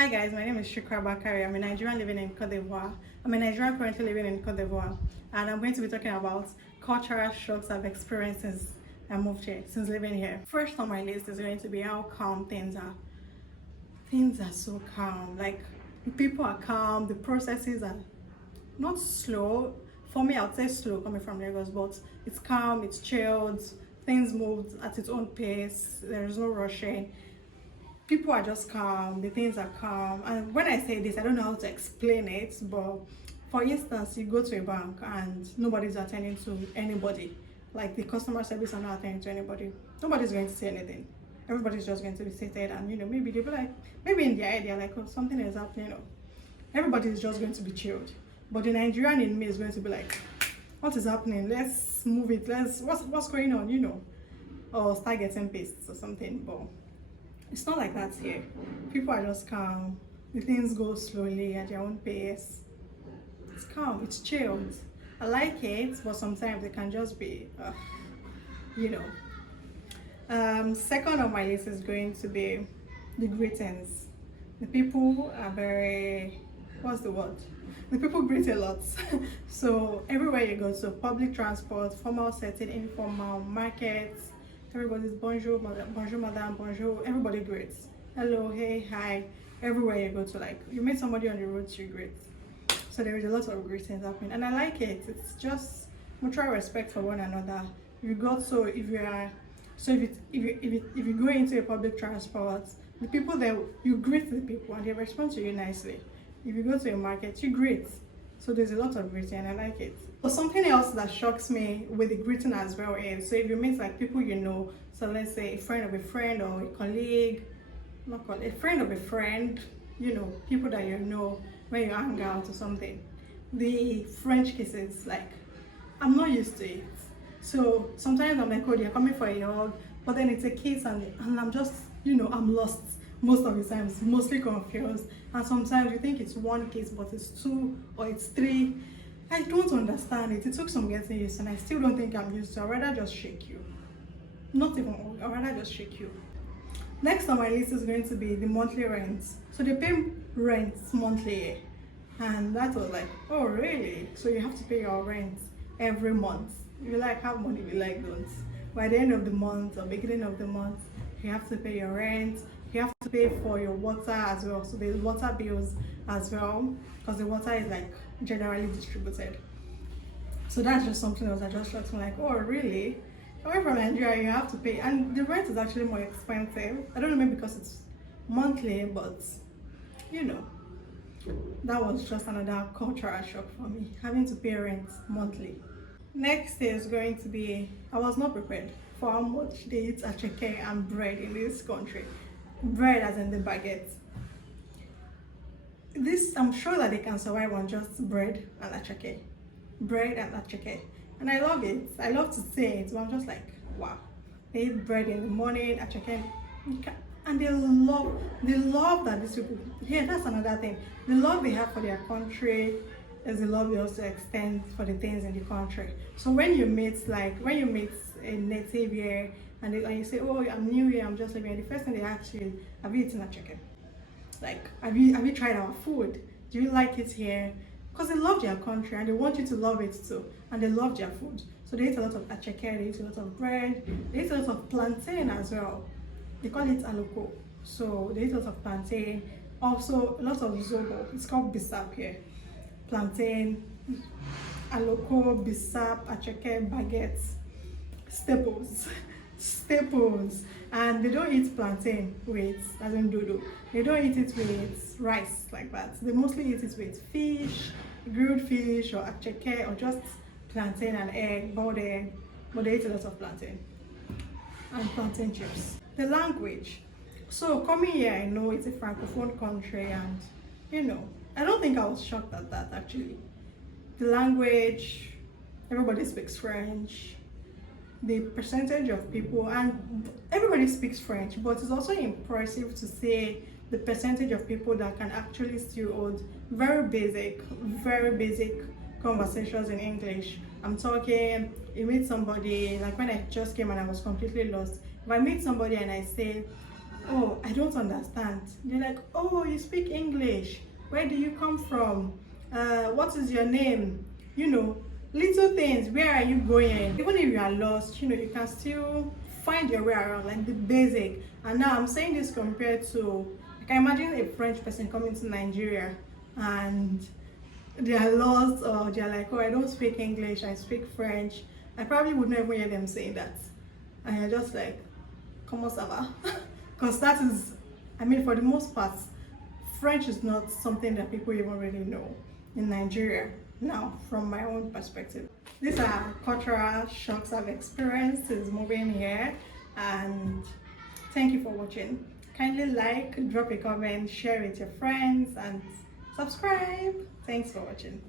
Hi guys, my name is Shukra Bakari. I'm a Nigerian living in Côte d'Ivoire. I'm a Nigerian currently living in Côte d'Ivoire, and I'm going to be talking about cultural shocks I've experienced since I moved here, since living here. First on my list is going to be how calm things are. Things are so calm. Like, the people are calm, the processes are not slow. For me, I would say slow coming from Lagos, but it's calm, it's chilled, things move at its own pace, there is no rushing. People are just calm, the things are calm. And when I say this, I don't know how to explain it, but for instance, you go to a bank and nobody's attending to anybody. Like, the customer service are not attending to anybody. Nobody's going to say anything. Everybody's just going to be seated, and maybe they'll be like, maybe in their idea, like, oh, something is happening. Everybody's just going to be chilled. But the Nigerian in me is going to be like, what is happening? Let's move it. What's going on, or start getting pissed or something. But it's not like that here. People are just calm. The things go slowly at their own pace. It's calm, it's chilled. I like it, but sometimes it can just be, second on my list is going to be the greetings. The people are very, what's the word? The people greet a lot. So everywhere you go, so public transport, formal setting, informal, markets, everybody's bonjour, madame, bonjour, everybody greets. Hello, hey, hi. Everywhere you go to, like, you meet somebody on the road, you greet. So there is a lot of greetings happening, and I like it. It's just mutual respect for one another. If you go, so if you go into a public transport, the people there, you greet the people and they respond to you nicely. If you go to a market, you greet. So there's a lot of greeting, and I like it. But something else that shocks me with the greeting as well is, so if you meet like people so let's say a friend of a friend or a colleague, a friend of a friend, people that when you hang out or something, the French kisses, like, I'm not used to it. So sometimes I'm like, oh, they're coming for a hug, but then it's a kiss, and I'm just, I'm lost most of the times, mostly confused. And sometimes you think it's one kiss, but it's two or it's three. I don't understand it. It took some getting used to, and I still don't think I'm used to. I'd rather just shake you. Not even hug, I'd rather just shake you. Next on my list is going to be the monthly rent. So they pay rent monthly, and that was like, oh really? So you have to pay your rent every month. If you like, have money, if you like, don't. By the end of the month or beginning of the month, you have to pay your rent. You have to pay for your water as well. So there's water bills as well, because the water is like generally distributed. So that's just something else that just shocks me, like, oh really? Away from Nigeria, you have to pay, and the rent is actually more expensive. I don't know, maybe because it's monthly, but that was just another cultural shock for me, having to pay rent monthly. Next is going to be, I was not prepared for how much they eat acheke and bread in this country. Bread as in the baguette. This, I'm sure that they can survive on just bread and acheke. Bread and acheke. And I love it. I love to say it, but I'm just like, wow. They eat bread in the morning, acheke. And they love that these people, yeah, that's another thing. The love they have for their country is the love they also extend for the things in the country. So when you meet a native here, and you say, oh, I'm new here, I'm just living here, the first thing they ask you, have you eaten acheke? Like, have you tried our food? Do you like it here? Because they love their country and they want you to love it too, and they love their food. So they eat a lot of acheke, they eat a lot of bread, they eat a lot of plantain as well. They call it aloko. So they eat a lot of plantain, also a lot of zobo. It's called bisap here. Plantain, aloko, bisap, acheke, baguettes, staples. And they don't eat plantain with, as in dodo, they don't eat it with rice like that. They mostly eat it with fish, grilled fish, or acheke, or just plantain and egg, boiled egg. But they eat a lot of plantain and plantain chips. The language, so coming here, I know it's a francophone country, and I don't think I was shocked at that. Actually, the language, everybody speaks French. The percentage of people, and everybody speaks French, but it's also impressive to see the percentage of people that can actually still hold very basic conversations in English. I'm talking, you meet somebody, like when I just came and I was completely lost. If I meet somebody and I say, oh, I don't understand. They're like, oh, you speak English. Where do you come from? What is your name? You know, little things. Where are you going? Even if you are lost, you know, you can still find your way around, like the basic. And now I'm saying this compared to, I can imagine a French person coming to Nigeria and they are lost, or they're like, oh, I don't speak English, I speak French. I probably would never hear them saying that. And you're just like, comment ça va? Because that is, I mean, for the most part, French is not something that people even really know in Nigeria now, from my own perspective. These are cultural shocks I've experienced since moving here, and thank you for watching. Kindly like, drop a comment, share with your friends, and subscribe. Thanks for watching.